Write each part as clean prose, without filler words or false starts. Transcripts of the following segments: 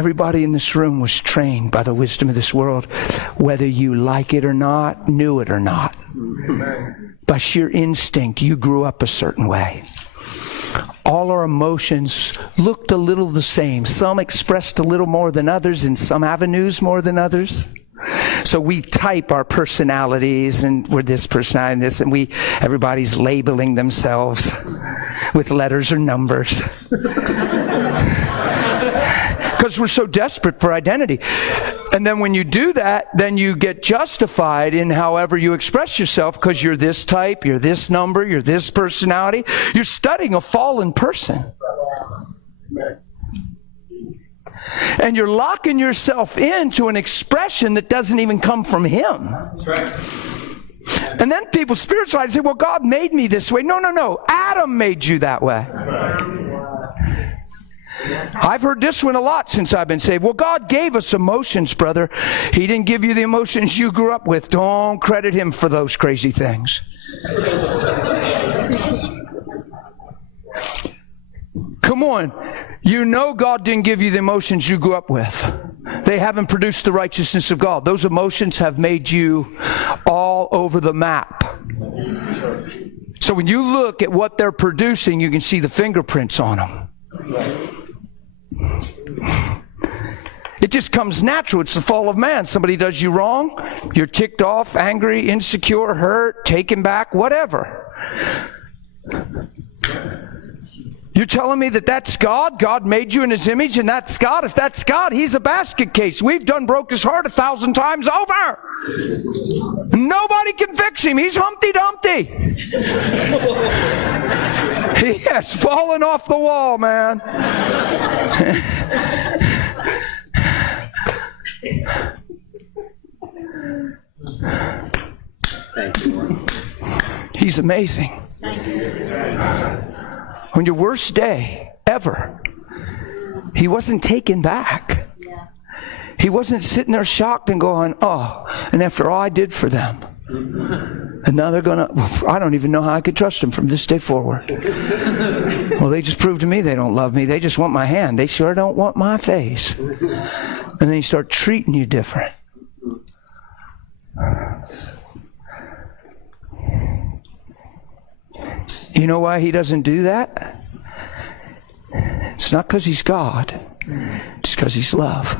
Everybody in this room was trained by the wisdom of this world, whether you like it or not, knew it or not. By sheer instinct, you grew up a certain way. All our emotions looked a little the same. Some expressed a little more than others in some avenues more than others. So we type our personalities, and we're this personality and this, and everybody's labeling themselves with letters or numbers. Because we're so desperate for identity. And then when you do that, then you get justified in however you express yourself, because you're this type, you're this number, you're this personality. You're studying a fallen person. And you're locking yourself into an expression that doesn't even come from Him. That's right. And then people spiritualize and say, well, God made me this way. No. Adam made you that way. I've heard this one a lot since I've been saved. Well, God gave us emotions, brother. He didn't give you the emotions you grew up with. Don't credit Him for those crazy things. Come on. You know God didn't give you the emotions you grew up with. They haven't produced the righteousness of God. Those emotions have made you all over the map. So when you look at what they're producing, you can see the fingerprints on them. It just comes natural. It's the fall of man. Somebody does you wrong, you're ticked off, angry, insecure, hurt, taken back, whatever. You're telling me that that's God? God made you in His image and that's God? If that's God, He's a basket case. We've done broke His heart 1,000 times over. Nobody can fix Him. He's Humpty Dumpty. He has fallen off the wall, man. Thank you, Lord. He's amazing. Thank you. On your worst day ever, He wasn't taken back. He wasn't sitting there shocked and going, oh, and after all I did for them, and now they're going to, I don't even know how I could trust them from this day forward. Well, they just proved to me they don't love me. They just want my hand. They sure don't want my face. And then He start treating you different. You know why He doesn't do that? It's not because He's God. It's because He's love.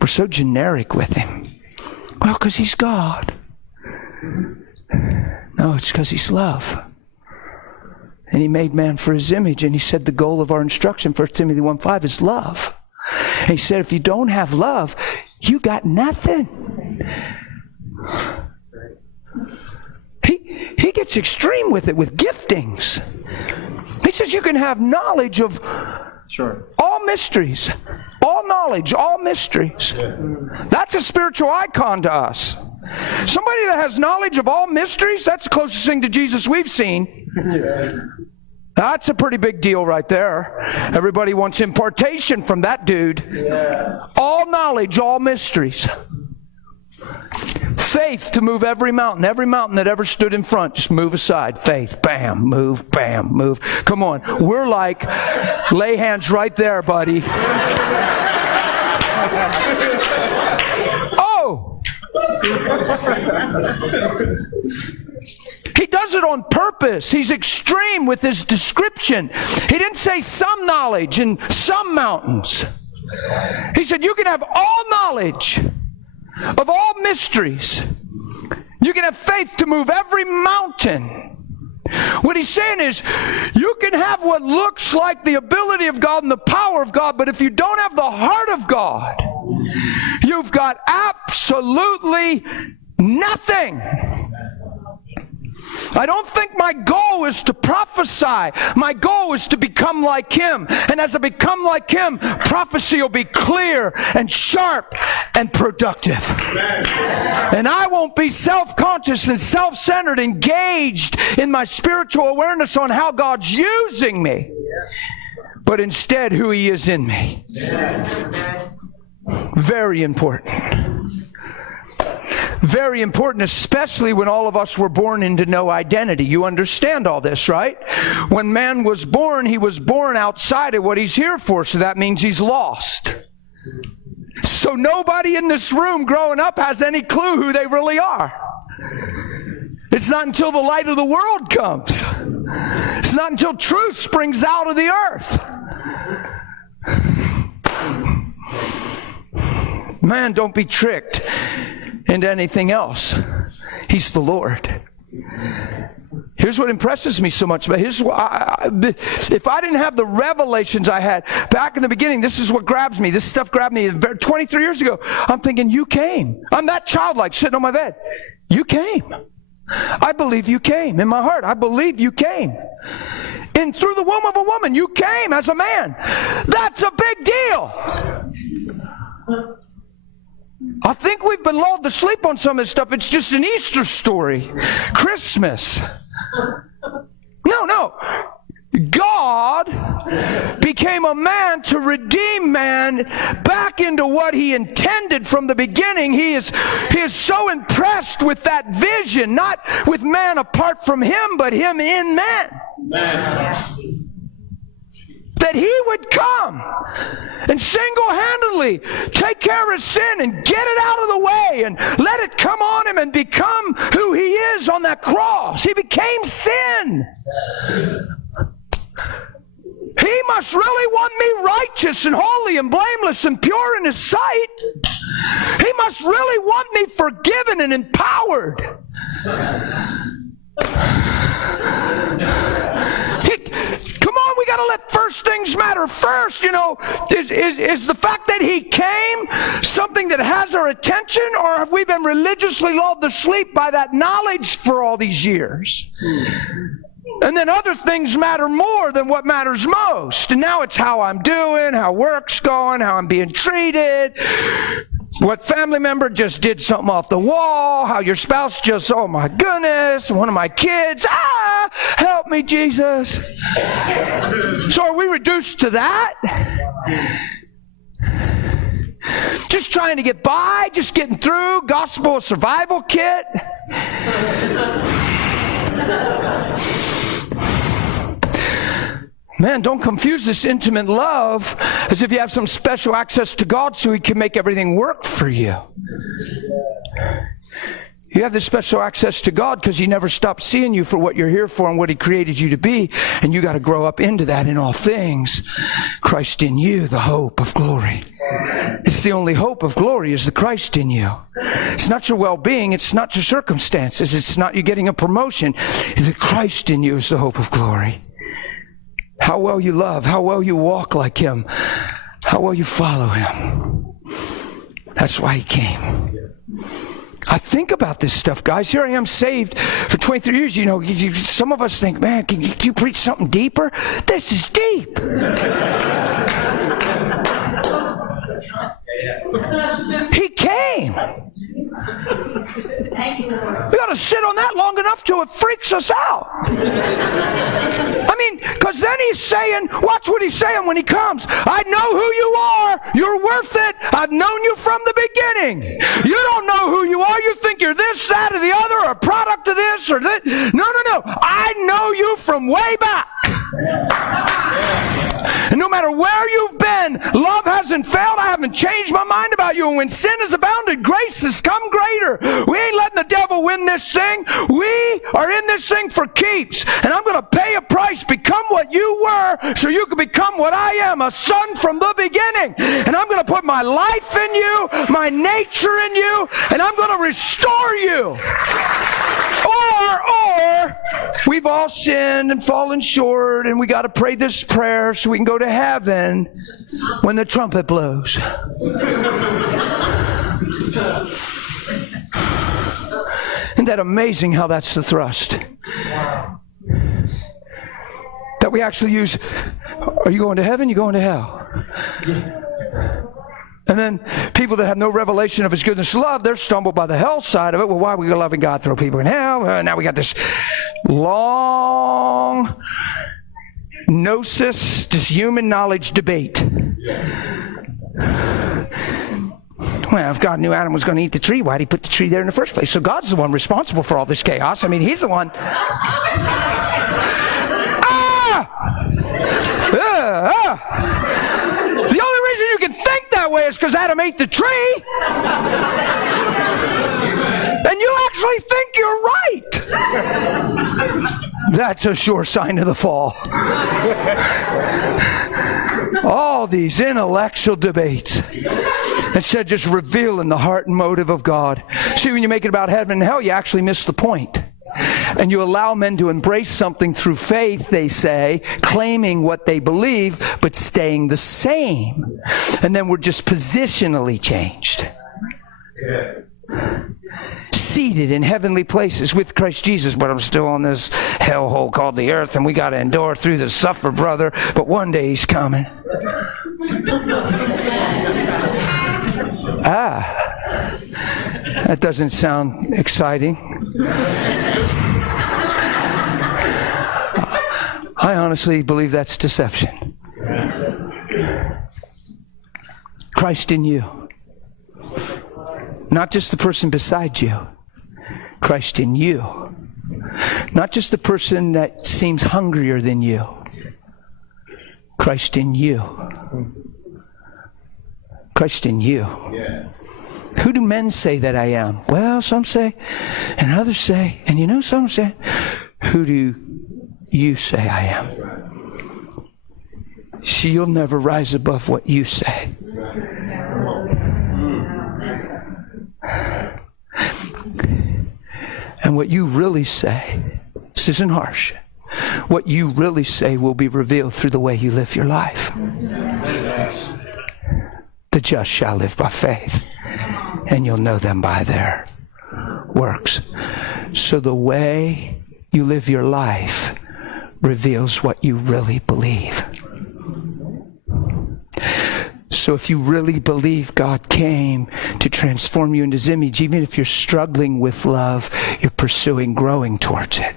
We're so generic with Him. Well, because He's God. No, it's because He's love. And He made man for His image, and He said the goal of our instruction, 1 Timothy 1:5, is love. And He said if you don't have love, you got nothing. He gets extreme with it, with giftings. He says you can have knowledge of all mysteries. All knowledge, all mysteries. That's a spiritual icon to us. Somebody that has knowledge of all mysteries, that's the closest thing to Jesus we've seen. That's a pretty big deal right there. Everybody wants impartation from that dude. All knowledge, all mysteries. Faith to move every mountain that ever stood in front, just move aside. Faith, bam, move, bam, move. Come on, we're like, lay hands right there, buddy. Oh! He does it on purpose. He's extreme with his description. He didn't say some knowledge and some mountains. He said you can have all knowledge of all mysteries. You can have faith to move every mountain. What he's saying is, you can have what looks like the ability of God and the power of God, but if you don't have the heart of God, you've got absolutely nothing. I don't think my goal is to prophesy. My goal is to become like Him. And as I become like Him, prophecy will be clear and sharp and productive. And I won't be self-conscious and self-centered, engaged in my spiritual awareness on how God's using me, but instead who He is in me. Very important. Very important, especially when all of us were born into no identity. You understand all this, right? When man was born, he was born outside of what he's here for, so that means he's lost. So nobody in this room growing up has any clue who they really are. It's not until the light of the world comes. It's not until truth springs out of the earth. Man, don't be tricked into anything else. He's the Lord. Here's what impresses me so much. But if I didn't have the revelations I had back in the beginning, this is what grabs me. This stuff grabbed me 23 years ago. I'm thinking, you came. I'm that childlike sitting on my bed. You came. I believe you came. In my heart, I believe you came. And through the womb of a woman, you came as a man. That's a big deal. I think we've been lulled to sleep on some of this stuff. It's just an Easter story. Christmas. No. God became a man to redeem man back into what he intended from the beginning. He is so impressed with that vision, not with man apart from him, but him in man. That he would come and single-handedly take care of sin and get it out of the way and let it come on him and become who he is on that cross. He became sin. He must really want me righteous and holy and blameless and pure in his sight. He must really want me forgiven and empowered. Come on, we got to let first things matter first. You know, is the fact that he came something that has our attention, or have we been religiously lulled to sleep by that knowledge for all these years? And then other things matter more than what matters most. And now it's how I'm doing, how work's going, how I'm being treated, what family member just did something off the wall, how your spouse just, oh my goodness, one of my kids, help me, Jesus. So are we reduced to that? Just trying to get by, just getting through, gospel survival kit? Man, don't confuse this intimate love as if you have some special access to God so he can make everything work for you. You have this special access to God because he never stopped seeing you for what you're here for and what he created you to be, and you got to grow up into that in all things. Christ in you, the hope of glory. It's the only hope of glory is the Christ in you. It's not your well-being. It's not your circumstances. It's not you getting a promotion. The Christ in you is the hope of glory. How well you love, how well you walk like him, how well you follow him. That's why he came. I think about this stuff, guys. Here I am saved for 23 years. You know, some of us think, man, can you preach something deeper? This is deep. He came. We ought to sit on that long enough till it freaks us out. I mean, because then he's saying, watch what he's saying when he comes. I know who you are. You're worth it. I've known you from the beginning. You don't know who you are. You think you're this, that, or the other, or a product of this or that. No. I know you from way back. And no matter where you've been, love hasn't failed. I haven't changed my mind about you. And when sin has abounded, grace has come greater. We ain't letting the devil win this thing. We are in this thing for keeps. And I'm going to pay a price, become what you were, so you can become what I am, a son from the beginning. And I'm going to put my life in you, my nature in you, and I'm going to restore you. Or we've all sinned and fallen short, and we got to pray this prayer so we can go to heaven when the trumpet blows. Isn't that amazing how that's the thrust? That we actually use, are you going to heaven? You going to hell? And then people that have no revelation of his goodness and love, they're stumbled by the hell side of it. Well, why are we loving God? Throw people in hell? Now we got this long gnosis, this human knowledge debate. When Well, if God knew Adam was going to eat the tree, why did he put the tree there in the first place? So God's the one responsible for all this chaos. I mean, he's the one. The only reason you can think that way is because Adam ate the tree. And you actually think you're right. That's a sure sign of the fall. All these intellectual debates, instead of just revealing the heart and motive of God. See, when you make it about heaven and hell, you actually miss the point. And you allow men to embrace something through faith, they say, claiming what they believe, but staying the same. And then we're just positionally changed. Seated in heavenly places with Christ Jesus, but I'm still on this hellhole called the earth, and we got to endure through the suffer, brother, but one day he's coming. That doesn't sound exciting. I honestly believe that's deception. Christ in you. Not just the person beside you. Christ in you. Not just the person that seems hungrier than you. Christ in you. Christ in you. Yeah. Who do men say that I am? Well, some say, and others say, and you know some say, who do you say I am? See, you'll never rise above what you say. And what you really say, this isn't harsh, what you really say will be revealed through the way you live your life. The just shall live by faith, and you'll know them by their works. So the way you live your life reveals what you really believe. So if you really believe God came to transform you into His image, even if you're struggling with love, you're pursuing growing towards it.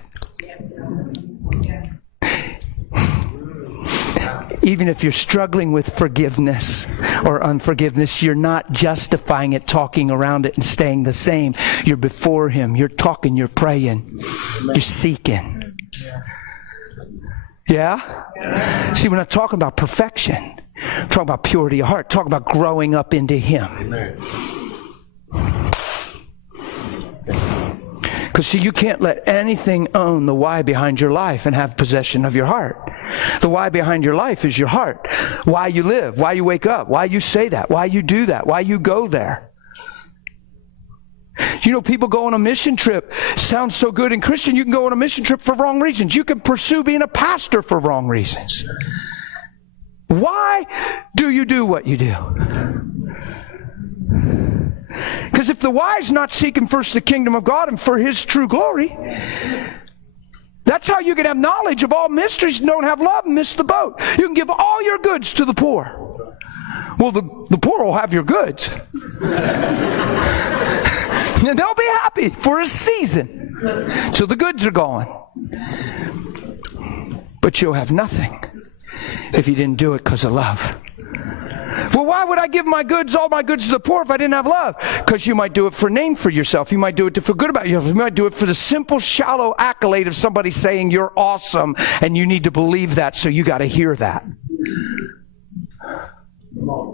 Even if you're struggling with forgiveness or unforgiveness, you're not justifying it, talking around it, and staying the same. You're before Him. You're talking, you're praying, you're seeking. Yeah? See, we're not talking about perfection. We're talking about purity of heart. Talking about growing up into Him. Because see, you can't let anything own the why behind your life and have possession of your heart. The why behind your life is your heart. Why you live, why you wake up, why you say that, why you do that, why you go there. You know, people go on a mission trip. Sounds so good in Christian. You can go on a mission trip for wrong reasons. You can pursue being a pastor for wrong reasons. Why do you do what you do? Because if the why is not seeking first the kingdom of God and for His true glory, that's how you can have knowledge of all mysteries and don't have love and miss the boat. You can give all your goods to the poor. Well, the poor will have your goods. And they'll be happy for a season till the goods are gone. But you'll have nothing if you didn't do it because of love. Well, why would I give my goods, all my goods to the poor if I didn't have love? Because you might do it for name for yourself. You might do it to feel good about yourself. You might do it for the simple, shallow accolade of somebody saying you're awesome, and you need to believe that, so you got to hear that.